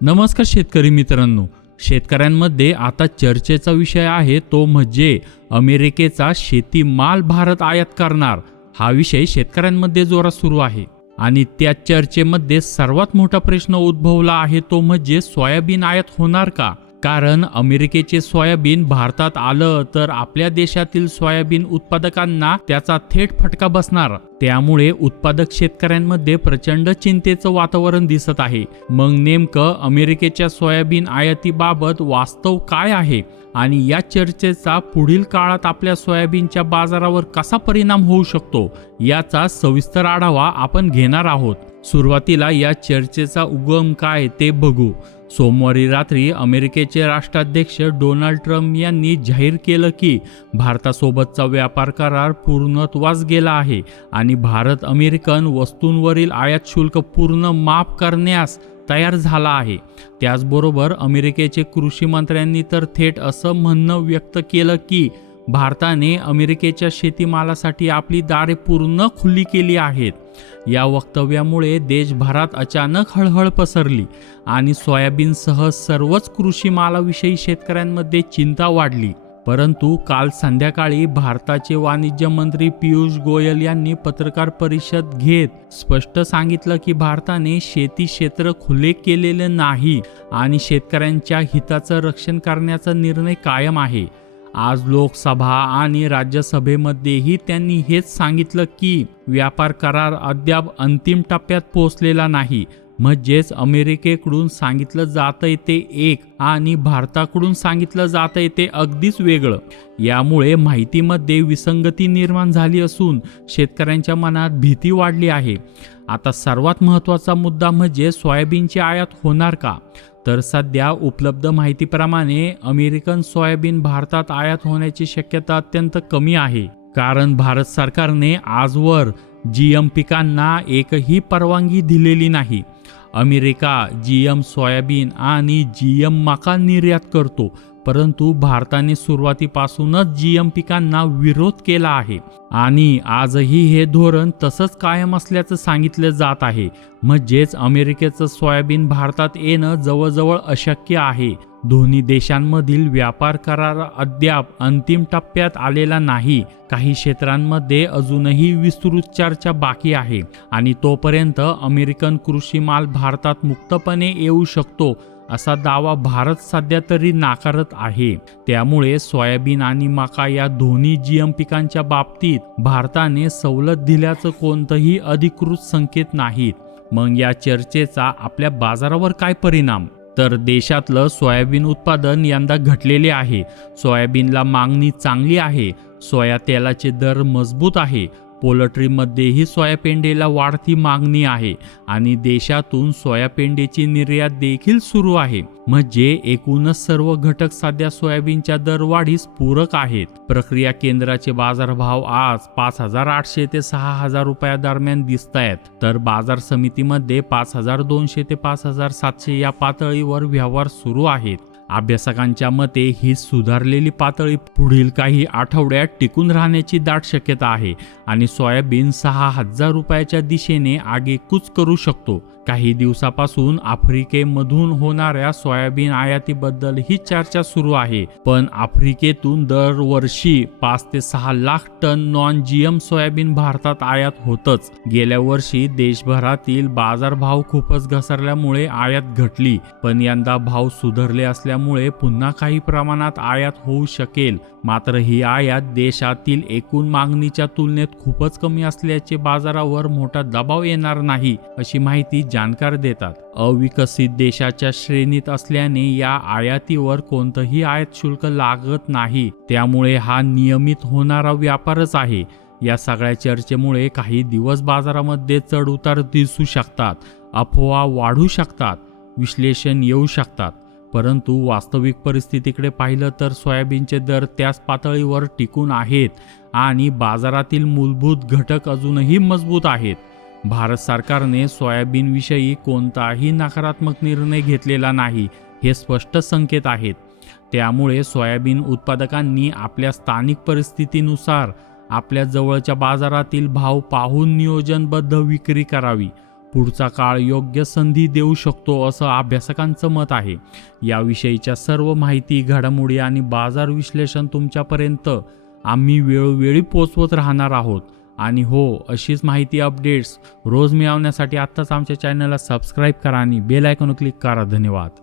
नमस्कार शेतकरी मित्रांनो. शेतकऱ्यांमध्ये आता चर्चेचा विषय आहे तो म्हणजे अमेरिकेचा शेतीमाल भारत आयात करणार. हा विषय शेतकऱ्यांमध्ये जोरात सुरू आहे. आणि त्या चर्चेमध्ये सर्वात मोठा प्रश्न उद्भवला आहे तो म्हणजे सोयाबीन आयात होणार का? कारण अमेरिकेचे सोयाबीन भारतात आलं तर आपल्या देशातील सोयाबीन उत्पादकांना त्याचा थेट फटका बसणार. त्यामुळे उत्पादक शेतकऱ्यांमध्ये प्रचंड चिंतेचं वातावरण दिसत आहे. मग नेमकं अमेरिकेच्या सोयाबीन आयातीबाबत वास्तव काय आहे? आणि या चर्चेचा पुढील काळात आपल्या सोयाबीनच्या बाजारावर कसा परिणाम होऊ शकतो? याचा सविस्तर आढावा आपण घेणार आहोत. सुरुवातीला या चर्चेचा उगम काय ते बघू. सोमवारी रात्री अमेरिकेचे राष्ट्राध्यक्ष डोनाल्ड ट्रम्प यांनी जाहीर केलं की भारतासोबतचा व्यापार करार पूर्णत्वास गेला आहे आणि भारत अमेरिकन वस्तूंवरील आयात शुल्क पूर्ण माफ करण्यास तयार झाला आहे. त्याचबरोबर अमेरिकेचे कृषी मंत्र्यांनी तर थेट असं म्हणणं व्यक्त केलं की भारताने अमेरिकेच्या शेतीमालासाठी आपली दारे पूर्ण खुली केली आहेत. या वक्तव्यामुळे देशभरात अचानक हळहळ पसरली आणि सोयाबीनसह सर्वच कृषी मालाविषयी शेतकऱ्यांमध्ये चिंता वाढली. परंतु काल संध्याकाळी भारताचे वाणिज्य मंत्री पियुष गोयल यांनी पत्रकार परिषद घेत स्पष्ट सांगितलं की भारताने शेती क्षेत्र खुले केलेले नाही आणि शेतकऱ्यांच्या हिताचं रक्षण करण्याचा निर्णय कायम आहे. आज लोकसभा आणि राज्यसभेमध्येही त्यांनी हेच सांगितलं की व्यापार करार अद्याप अंतिम टप्प्यात पोहोचलेला नाही. म्हणजेच अमेरिकेकडून सांगितलं जातंय ते एक आणि भारताकडून सांगितलं जातंय ते अगदीच वेगळं. यामुळे माहितीमध्ये विसंगती निर्माण झाली असून शेतकऱ्यांच्या मनात भीती वाढली आहे. आता सर्वात महत्त्वाचा मुद्दा म्हणजे सोयाबीनची आयात होणार का? तर सध्या उपलब्ध माहितीप्रमाणे अमेरिकन सोयाबीन भारतात आयात होण्याची शक्यता अत्यंत कमी आहे. कारण भारत सरकारने आजवर जी एम पिकांना एकही परवानगी दिलेली नाही. अमेरिका जी एम सोयाबीन आणि जी एम मका निर्यात करतो. परंतु भारताने सुरुवातीपासूनच जी एम पिकांना विरोध केला आहे. आणि आजही हे धोरण तसंच कायम असल्याचं सांगितलं जात आहे. म्हणजेच अमेरिकेचं सोयाबीन भारतात येणं जवळजवळ अशक्य आहे. दोन्ही देशांमधील व्यापार करार अद्याप अंतिम टप्प्यात आलेला नाही. काही क्षेत्रांमध्ये अजूनही विस्तृत चर्चा बाकी आहे. आणि तोपर्यंत अमेरिकन कृषी माल भारतात मुक्तपणे येऊ शकतो. असा दावा भारत सध्या तरी नाकारत आहे. त्यामुळे सोयाबीन आणि मका या दोन्ही जीएम पिकांच्या बाबतीत भारताने सवलत दिल्याचं कोणतंही अधिकृत संकेत नाहीत. मग या चर्चेचा आपल्या बाजारावर काय परिणाम? तर देशातलं सोयाबीन उत्पादन यंदा घटलेले आहे. सोयाबीनला मागणी चांगली आहे. सोया तेलाचे दर मजबूत आहे. पोल्ट्रीमध्येही सोयापेंडेला वाढती मागणी आहे आणि देशातून सोयापेंडेची निर्यात देखील सुरू आहे. म्हणजे एकूणच सर्व घटक सध्या सोयाबीनच्या दरवाढीस पूरक आहेत. प्रक्रिया केंद्राचे बाजारभाव आज पाच हजार आठशे ते सहा हजार रुपया दरम्यान दिसत आहेत तर बाजार समितीमध्ये पाच हजार दोनशे ते पाच हजार सातशे या पातळीवर व्यवहार सुरू आहेत. अभ्यासकांच्या मते ही सुधारलेली पातळी पुढील काही आठवड्यात टिकून राहण्याची दाट शक्यता आहे आणि सोयाबीन सहा हजार रुपयाच्या दिशेने आगेकूच करू शकतो. काही दिवसापासून आफ्रिकेमधून होणाऱ्या सोयाबीन आयातीबद्दल ही चर्चा सुरू आहे. पण आफ्रिकेतून दरवर्षी पाच ते सहा lakh ton non GM soybean भारतात आयात होतच. गेल्या वर्षी देशभरातील बाजारभाव खूपच घसरल्यामुळे आयात घटली. पण यंदा भाव सुधारले असल्यामुळे पुन्हा काही प्रमाणात आयात होऊ शकेल. मात्र ही आयात देशातील एकूण मागणीच्या तुलनेत खूपच कमी असल्याचे बाजारावर मोठा दबाव येणार नाही अशी माहिती जाणकार देतात. अविकसित देशाच्या श्रेणीत असल्याने या आयातीवर कोणतंही आयात शुल्क लागत नाही. त्यामुळे हा नियमित होणारा व्यापारच आहे. या सगळ्या चर्चेमुळे काही दिवस बाजारामध्ये चढ उतार दिसू शकतात. अफवा वाढू शकतात. विश्लेषण येऊ शकतात. परंतु वास्तविक परिस्थितीकडे पाहिलं तर सोयाबीनचे दर त्याच पातळीवर टिकून आहेत आणि बाजारातील मूलभूत घटक अजूनही मजबूत आहेत. भारत सरकारने सोयाबीनविषयी कोणताही नकारात्मक निर्णय घेतलेला नाही हे स्पष्ट संकेत आहेत. त्यामुळे सोयाबीन उत्पादकांनी आपल्या स्थानिक परिस्थितीनुसार आपल्या जवळच्या बाजारातील भाव पाहून नियोजनबद्ध विक्री करावी. पुढचा काळ योग्य संधी देऊ शकतो असं अभ्यासकांचं मत आहे. याविषयीच्या सर्व माहिती घडामोडी आणि बाजार विश्लेषण तुमच्यापर्यंत आम्ही वेळोवेळी पोचवत राहणार आहोत. आणि हो अशीच माहिती अपडेट्स रोज मिळवण्यासाठी आत्ताच आमच्या चॅनलला सबस्क्राईब करा आणि बेल आयकॉन क्लिक करा. धन्यवाद.